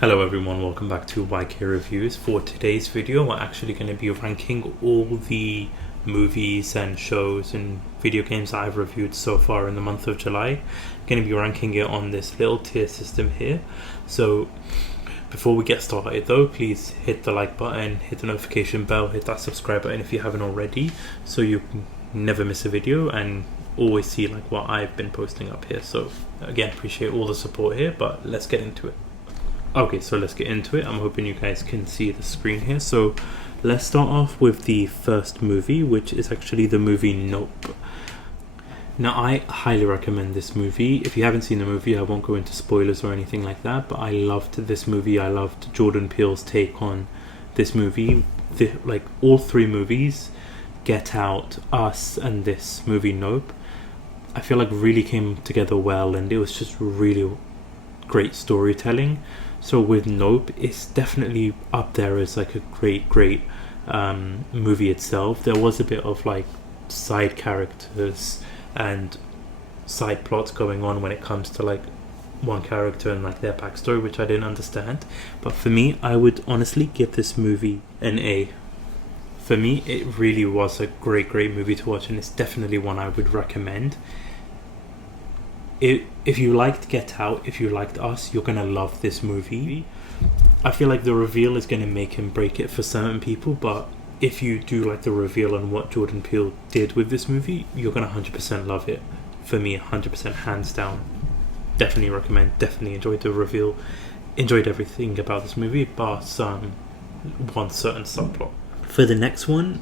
Hello everyone, welcome back to YK Reviews. For today's video, we're actually going to be ranking all the movies and shows and video games that I've reviewed so far in the month of July. I'm going to be ranking it on this little tier system here. So before we get started though, please hit the like button, hit the notification bell, hit that subscribe button if you haven't already, so you can never miss a video and always see like what I've been posting up here. So again, appreciate all the support here, but let's get into it. Okay, so let's get into it. I'm hoping you guys can see the screen here. So let's start off with the first movie, which is actually the movie Nope. Now, I highly recommend this movie. If you haven't seen the movie, I won't go into spoilers or anything like that, but I loved this movie. I loved Jordan Peele's take on this movie. Like all three movies, Get Out, Us, and this movie Nope, I feel like really came together well, and it was just really great storytelling. So with Nope, it's definitely up there as like a great movie itself. There was a bit of like side characters and side plots going on when it comes to like one character and like their backstory, which I didn't understand. But for me, I would honestly give this movie an A. For me, it really was a great movie to watch, and it's definitely one I would recommend. If you liked Get Out, if you liked Us, you're going to love this movie. I feel like the reveal is going to make and break it for certain people, but if you do like the reveal and what Jordan Peele did with this movie, you're going to 100% love it. For me, 100% hands down. Definitely recommend, definitely enjoyed the reveal, enjoyed everything about this movie, but one certain subplot. For the next one,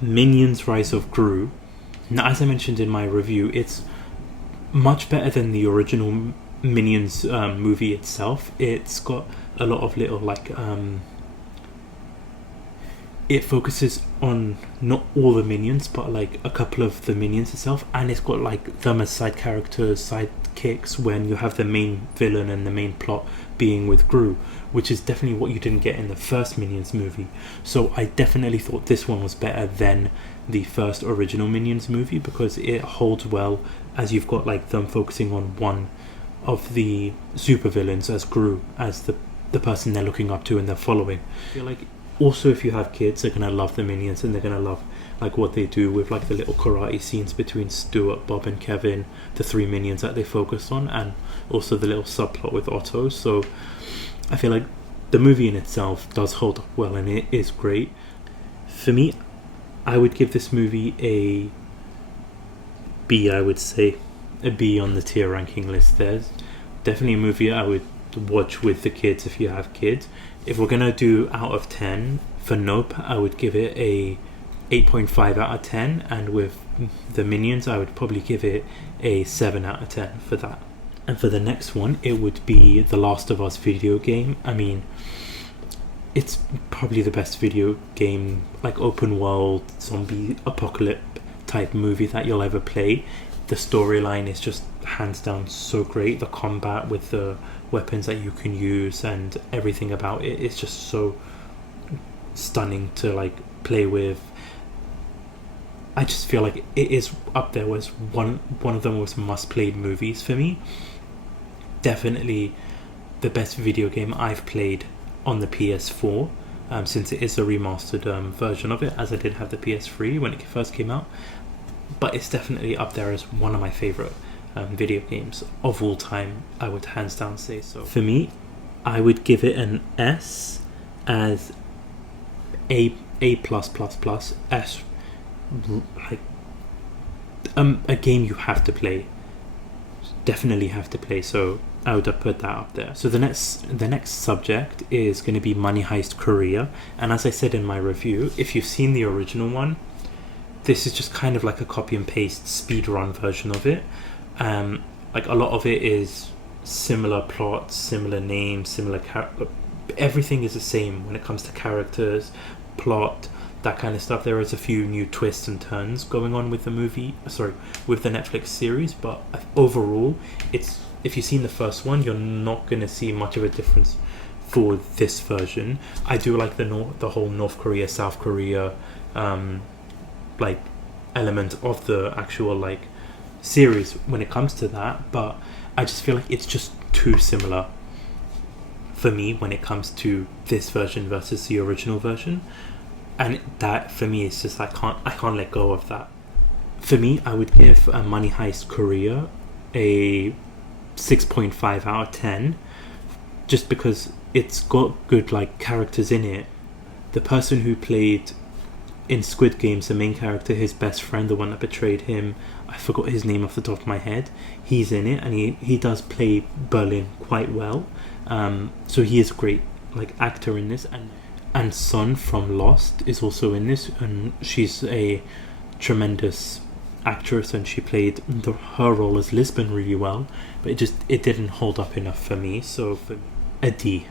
Minions Rise of Gru. Now, as I mentioned in my review, it's much better than the original Minions movie itself. It's got a lot of little like it focuses on not all the minions but like a couple of the minions itself, and it's got like them as side characters, sidekicks, when you have the main villain and the main plot being with Gru, which is definitely what you didn't get in the first Minions movie. So I definitely thought this one was better than the first original Minions movie, because it holds well as you've got like them focusing on one of the supervillains as Gru, as the person they're looking up to and they're following. I feel like also if you have kids, they're gonna love the Minions, and they're gonna love like what they do with like the little karate scenes between Stuart, Bob and Kevin, the three minions that they focus on, and also the little subplot with Otto. So I feel like the movie in itself does hold up well, and it is great. For me, I would give this movie a B. I would say a B on the tier ranking list. There's definitely a movie I would watch with the kids if you have kids. If we're gonna do out of 10 for Nope, I would give it a 8.5 out of 10, and with the Minions I would probably give it a 7 out of 10 for that. And for the next one, it would be The Last of Us video game. I mean, it's probably the best video game, like open world zombie apocalypse type movie that you'll ever play. The storyline is just hands down so great. The combat with the weapons that you can use and everything about it is just so stunning to like play with. I just feel like it is up there as one of the most must-played movies for me. Definitely the best video game I've played on the PS4, since it is a remastered version of it, as I did have the PS3 when it first came out. But it's definitely up there as one of my favourite video games of all time. I would hands down say so. For me, I would give it an S, as A+++, S, like a game you have to play, definitely have to play. So I would have put that up there. So the next subject is going to be Money Heist Korea, and as I said in my review, if you've seen the original one, this is just kind of like a copy and paste speedrun version of it. Like a lot of it is similar plots, similar names, everything is the same when it comes to characters, plot, that kind of stuff. There is a few new twists and turns going on with the with the Netflix series, but overall, if you've seen the first one, you're not going to see much of a difference for this version. I do like the whole North Korea, South Korea like element of the actual like series when it comes to that, but I just feel like it's just too similar for me when it comes to this version versus the original version, and that for me is just I can't let go of that. For me, I would give Money Heist Korea a 6.5 out of 10, just because it's got good like characters in it. The person who played in Squid Games, the main character, his best friend, the one that betrayed him, I forgot his name off the top of my head, he's in it, and he does play Berlin quite well. So he is a great like actor in this, and Sun from Lost is also in this, and she's a tremendous actress, and she played her role as Lisbon really well, but it didn't hold up enough for me. So for a D,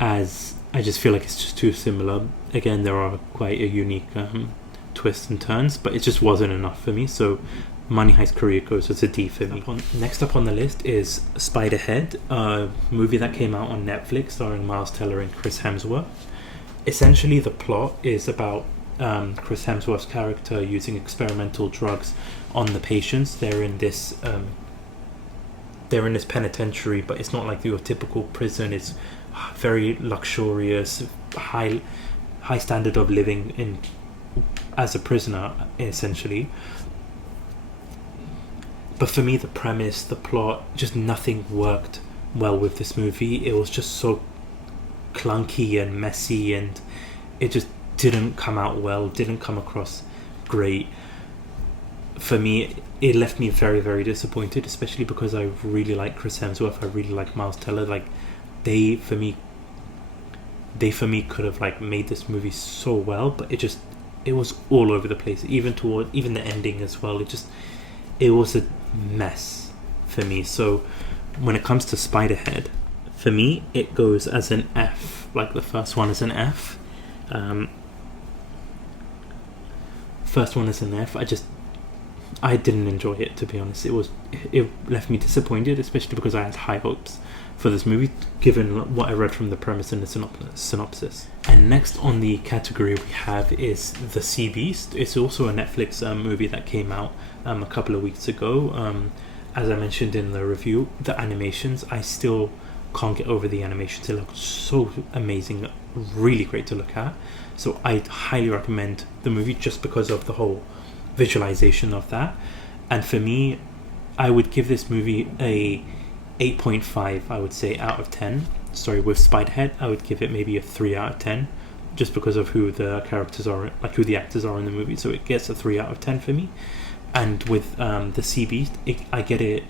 as I just feel like it's just too similar. Again, there are quite a unique twists and turns, but it just wasn't enough for me. So Money Heist Korea goes as a D for me. Next up on the list is Spiderhead, a movie that came out on Netflix starring Miles Teller and Chris Hemsworth. Essentially, the plot is about Chris Hemsworth's character using experimental drugs on the patients. They're in this penitentiary, but it's not like your typical prison. It's very luxurious, high standard of living in as a prisoner, essentially. But for me, the premise, the plot, just nothing worked well with this movie. It was just so clunky and messy, and it just didn't come out well, didn't come across great. For me, it left me very, very disappointed, especially because I really like Chris Hemsworth, I really like Miles Teller. Like, they for me could have like made this movie so well, but it was all over the place, even the ending as well. It was a mess for me. So when it comes to Spiderhead, for me it goes as an F. Like, the first one is an F. First one is an F. I didn't enjoy it, to be honest. It left me disappointed, especially because I had high hopes for this movie, given what I read from the premise and the synopsis. And next on the category we have is The Sea Beast. It's also a Netflix movie that came out a couple of weeks ago. As I mentioned in the review, the animations, I still can't get over the animations. They look so amazing, really great to look at. So I highly recommend the movie just because of the whole visualization of that. And for me, I would give this movie a 8.5, I would say, out of 10. Sorry, with Spiderhead, I would give it maybe a 3 out of 10, just because of who the characters are, like who the actors are in the movie. So it gets a 3 out of 10 for me. And with The Sea Beast, I give it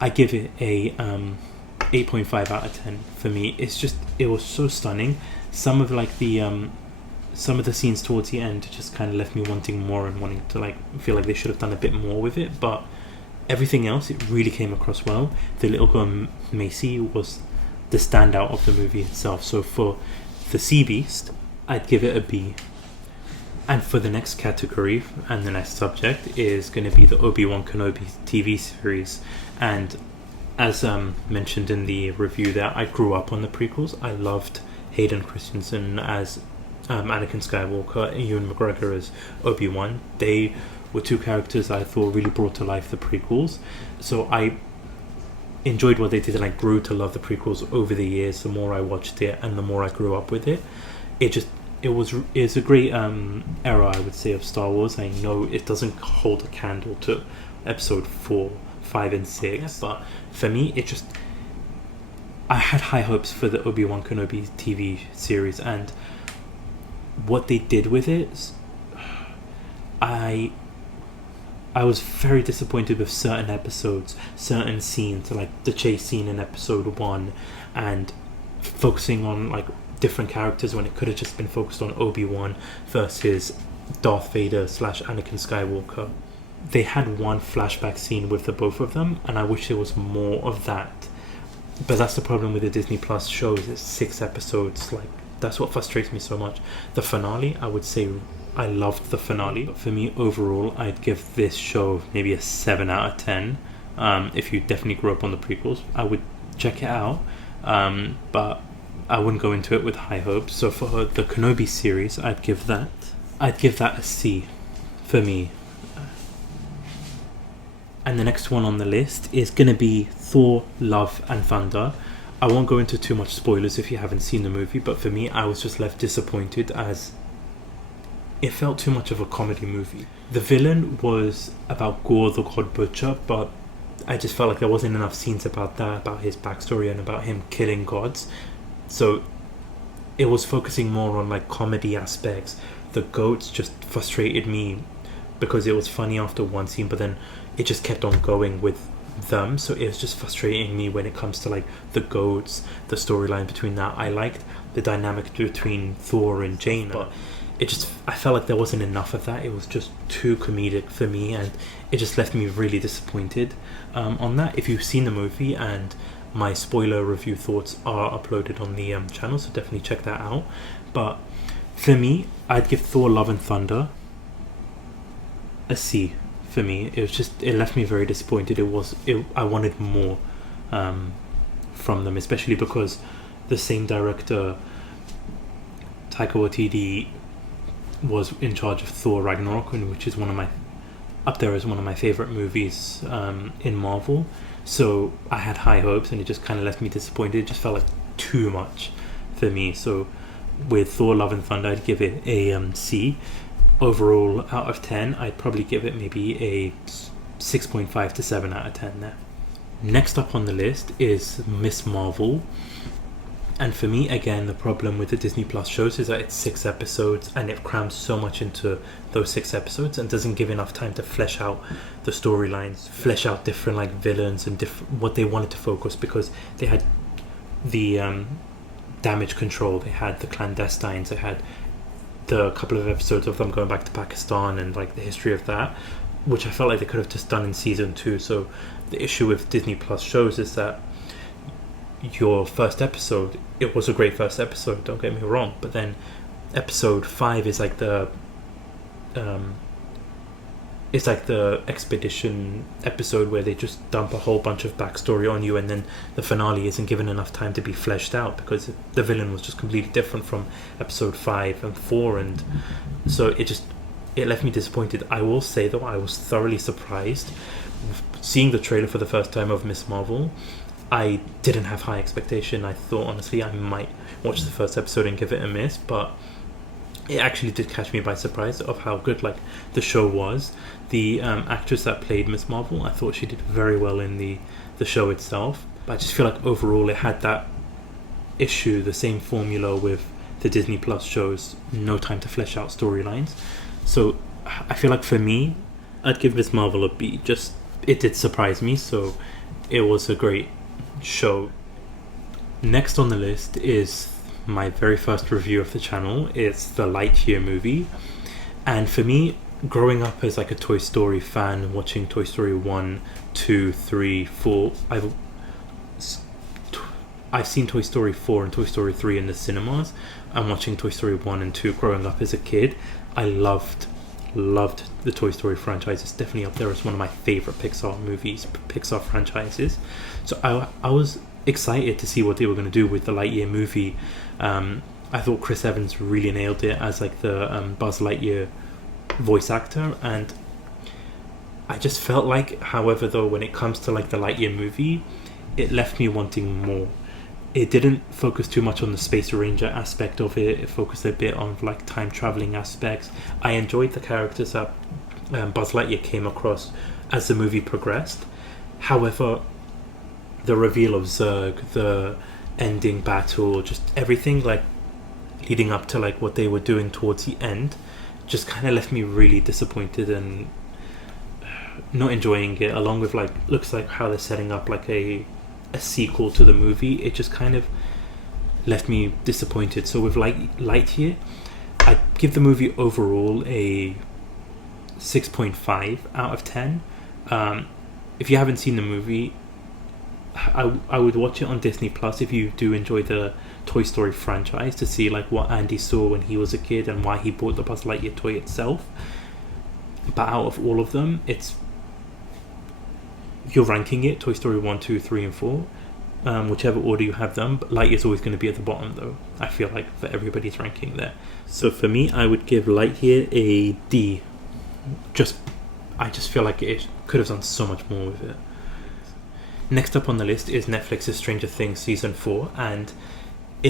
a 8.5 out of 10 for me. It was so stunning. Some of the scenes towards the end just kind of left me wanting more and wanting to like feel like they should have done a bit more with it, but everything else, it really came across well. The little girl Macy was the standout of the movie itself. So for The Sea Beast, I'd give it a B. And for the next category and the next subject is going to be the Obi-Wan Kenobi TV series. And as mentioned in the review there, I grew up on the prequels. I loved Hayden Christensen as Anakin Skywalker and Ewan McGregor as Obi-Wan. They were two characters I thought really brought to life the prequels. So I enjoyed what they did, and I grew to love the prequels over the years. The more I watched it and the more I grew up with it, it's a great era, I would say, of Star Wars. I know it doesn't hold a candle to episode 4, 5 and 6, but for me I had high hopes for the Obi-Wan Kenobi TV series, and what they did with it, I was very disappointed with certain episodes, certain scenes, like the chase scene in episode 1, and focusing on like different characters when it could have just been focused on Obi-Wan versus Darth Vader / Anakin Skywalker. They had one flashback scene with the both of them, and I wish there was more of that. But that's the problem with the Disney Plus shows. It's 6 episodes. Like, that's what frustrates me so much. The finale, I would say I loved the finale. But for me, overall, I'd give this show maybe a 7 out of 10. If you definitely grew up on the prequels, I would check it out. But I wouldn't go into it with high hopes. So for the Kenobi series, I'd give that a C for me. And the next one on the list is going to be Thor, Love and Thunder. I won't go into too much spoilers if you haven't seen the movie, but for me, I was just left disappointed as it felt too much of a comedy movie. The villain was about Gore the God Butcher, but I just felt like there wasn't enough scenes about that, about his backstory and about him killing gods. So it was focusing more on like comedy aspects. The goats just frustrated me because it was funny after one scene, but then it just kept on going with them, so it was just frustrating me when it comes to like the goats, the storyline between that. I liked the dynamic between Thor and Jane, but I felt like there wasn't enough of that. It was just too comedic for me, and it just left me really disappointed on that. If you've seen the movie, and my spoiler review thoughts are uploaded on the channel, so definitely check that out. But for me, I'd give Thor Love and Thunder a C. For me, it left me very disappointed. I wanted more from them, especially because the same director, Taika Waititi, was in charge of Thor Ragnarok, which is up there as one of my favorite movies in Marvel. So I had high hopes, and it just kind of left me disappointed. It just felt like too much for me. So with Thor Love and Thunder, I'd give it a C. Overall, out of 10, I'd probably give it maybe a 6.5 to 7 out of 10 there. Next up on the list is Miss Marvel. And for me, again, the problem with the Disney Plus shows is that it's 6 episodes, and it crams so much into those 6 episodes and doesn't give enough time to flesh out the storylines, flesh out different like villains and what they wanted to focus, because they had the damage control, they had the clandestines, they had the couple of episodes of them going back to Pakistan and like the history of that, which I felt like they could have just done in season 2. So the issue with Disney Plus shows is that your first episode, it was a great first episode, don't get me wrong, but then episode 5 is like the it's like the expedition episode where they just dump a whole bunch of backstory on you, and then the finale isn't given enough time to be fleshed out because the villain was just completely different from episode 5 and 4, and so it left me disappointed. I will say though, I was thoroughly surprised seeing the trailer for the first time of Miss Marvel. I didn't have high expectation. I thought honestly I might watch the first episode and give it a miss, but it actually did catch me by surprise of how good like the show was. The actress that played Miss Marvel, I thought she did very well in the show itself, but I just feel like overall it had that issue, the same formula with the Disney Plus shows, no time to flesh out storylines. So I feel like for me, I'd give Miss Marvel a B. Just, it did surprise me, so it was a great show. Next on the list is my very first review of the channel. It's the Lightyear movie, and for me, growing up as like a Toy Story fan, watching Toy Story 1, 2, 3, 4, I've seen Toy Story 4 and Toy Story 3 in the cinemas, and watching Toy Story 1 and 2 growing up as a kid, I loved the Toy Story franchise. It's definitely up there as one of my favorite Pixar franchises. So I was excited to see what they were going to do with the Lightyear movie. I thought Chris Evans really nailed it as like the Buzz Lightyear voice actor, and I just felt like, however though, when it comes to like the Lightyear movie, it left me wanting more. It didn't focus too much on the Space Ranger aspect of it. It focused a bit on like time traveling aspects. I enjoyed the characters that Buzz Lightyear came across as the movie progressed. However, the reveal of Zurg, the ending battle, just everything like leading up to like what they were doing towards the end, just kind of left me really disappointed and not enjoying it. Along with like, looks like how they're setting up like a sequel to the movie, it just kind of left me disappointed. So with Lightyear, I give the movie overall a 6.5 out of 10. If you haven't seen the movie, I would watch it on Disney Plus if you do enjoy the Toy Story franchise, to see like what Andy saw when he was a kid and why he bought the Buzz Lightyear toy itself. But out of all of them, you're ranking it Toy Story 1, 2, 3 and 4, whichever order you have them, but Lightyear's always going to be at the bottom though, I feel like, for everybody's ranking there. So for me, I would give Lightyear a D. I just feel like it could have done so much more with it. Next up on the list is Netflix's Stranger Things season 4, and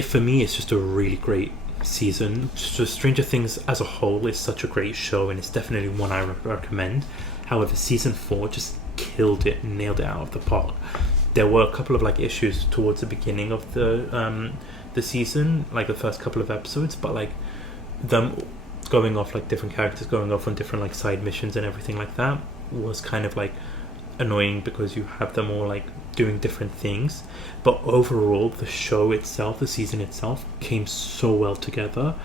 for me it's just a really great season. Just Stranger Things as a whole is such a great show, and it's definitely one I recommend. However, season 4 just killed it, nailed it out of the park. There were a couple of like issues towards the beginning of the season, like the first couple of episodes, but like them going off, like different characters going off on different like side missions and everything like that was kind of like annoying, because you have them all like doing different things. But overall, the show itself, the season itself, came so well together.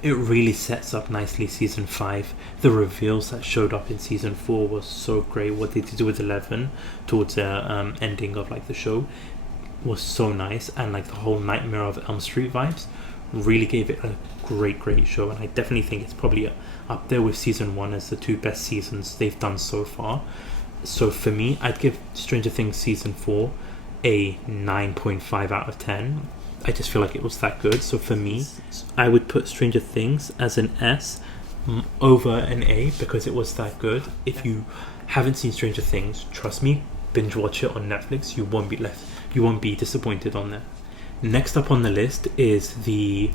It really sets up nicely season 5. The reveals that showed up in season 4 was so great. What they did with 11 towards the ending of like the show was so nice, and like the whole Nightmare of Elm Street vibes really gave it a great show. And I definitely think it's probably up there with season 1 as the 2 best seasons they've done so far. So for me, I'd give Stranger Things season 4 a 9.5 out of 10. I just feel like it was that good. So for me, I would put Stranger Things as an S over an A, because it was that good. If you haven't seen Stranger Things, trust me, binge watch it on Netflix. You won't be disappointed on there. Next up on the list is the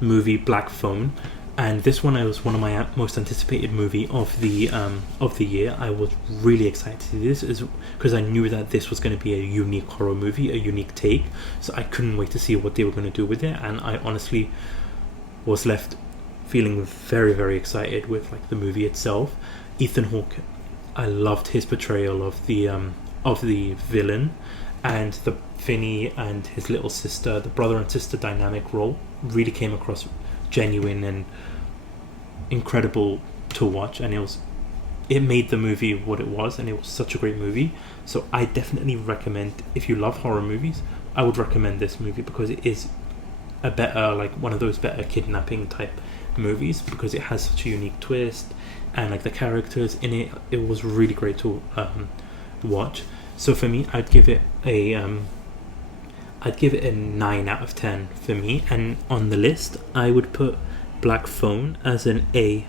movie Black Phone, and this one was one of my most anticipated movie of the year. I was really excited to see this, because I knew that this was going to be a unique horror movie, a unique take. So I couldn't wait to see what they were going to do with it, and I honestly was left feeling very excited with like the movie itself. Ethan Hawke, I loved his portrayal of the villain, and the Vinny and his little sister, the brother and sister dynamic role really came across genuine and incredible to watch, and it made the movie what it was, and it was such a great movie. So I definitely recommend, if you love horror movies, I would recommend this movie, because it is a better, like one of those better kidnapping type movies, because it has such a unique twist, and like the characters in it was really great to watch. So for me, I'd give it a 9 out of 10 for me. And on the list, I would put Black Phone as an A.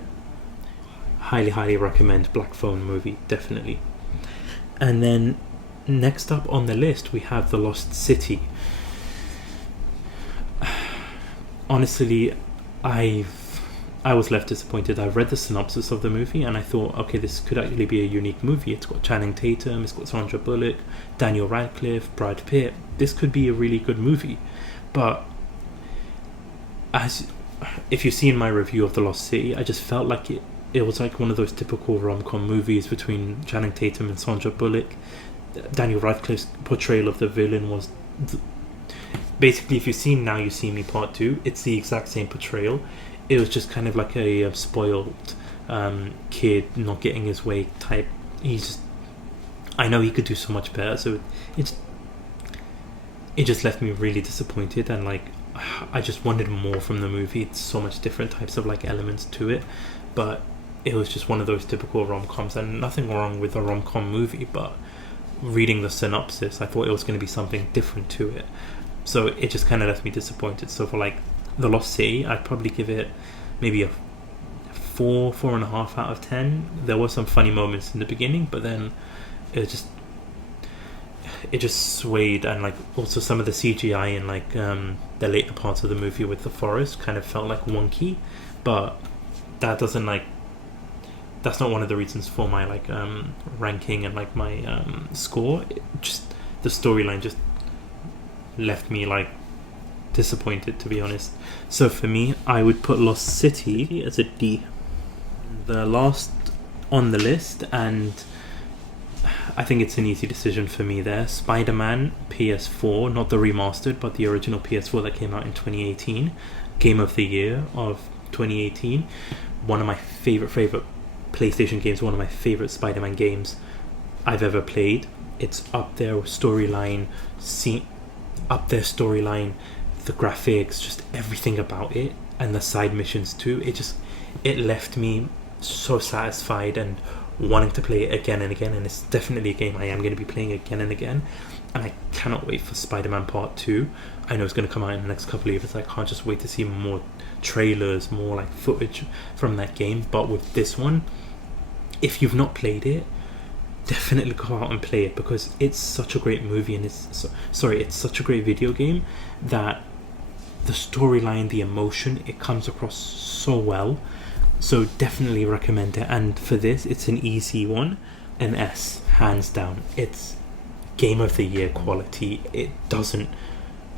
Highly recommend Black Phone movie, definitely. And then next up on the list, we have The Lost City. Honestly, I was left disappointed. I read the synopsis of the movie and I thought, okay, this could actually be a unique movie. It's got Channing Tatum, it's got Sandra Bullock, Daniel Radcliffe, Brad Pitt. This could be a really good movie. But if you've seen my review of The Lost City, I just felt like it was like one of those typical rom-com movies between Channing Tatum and Sandra Bullock. Daniel Radcliffe's portrayal of the villain was basically, if you've seen Now You See Me Part 2, it's the exact same portrayal. It was just kind of like a spoiled kid not getting his way type. I know he could do so much better, so it just left me really disappointed, and like I just wanted more from the movie. It's so much different types of like elements to it, but it was just one of those typical rom-coms, and nothing wrong with a rom-com movie, but reading the synopsis, I thought it was going to be something different to it, so it just kind of left me disappointed. So for like The Lost City, I'd probably give it maybe a 4.5 out of 10. There were some funny moments in the beginning, but then it just swayed, and like also some of the CGI in like the later parts of the movie with the forest kind of felt like wonky, but that's not one of the reasons for my like ranking and like my score. Just the storyline just left me like disappointed, to be honest. So for me, I would put Lost City as a D. The last on the list, and I think it's an easy decision for me there, Spider-Man PS4, not the remastered but the original PS4 that came out in 2018, Game of the Year of 2018. One of my favorite PlayStation games, one of my favorite Spider-Man games I've ever played. It's up there with storyline, the graphics, just everything about it, and the side missions too. It left me so satisfied and wanting to play it again and again, and it's definitely a game I am going to be playing again and again, and I cannot wait for Spider-Man Part 2. I know it's going to come out in the next couple of years. I can't just wait to see more trailers, more like footage from that game. But with this one, if you've not played it, definitely go out and play it, because it's such a great movie, and it's such a great video game that the storyline, the emotion, it comes across so well. So definitely recommend it. And for this, it's an easy one, an S, hands down. It's game of the year quality. It doesn't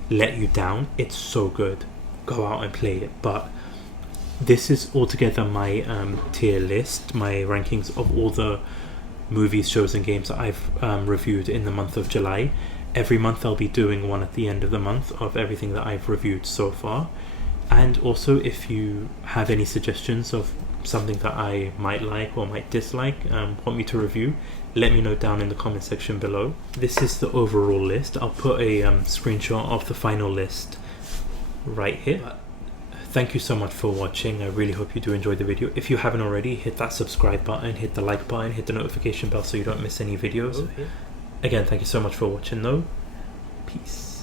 let you down. It's so good. Go out and play it. But this is altogether my tier list, my rankings of all the movies, shows and games that I've reviewed in the month of July. Every month I'll be doing one at the end of the month of everything that I've reviewed so far. And also, if you have any suggestions of something that I might like or might dislike, want me to review, let me know down in the comment section below. This is the overall list. I'll put a screenshot of the final list right here. Thank you so much for watching. I really hope you do enjoy the video. If you haven't already, hit that subscribe button, hit the like button, hit the notification bell so you don't miss any videos. Again, thank you so much for watching though. Peace.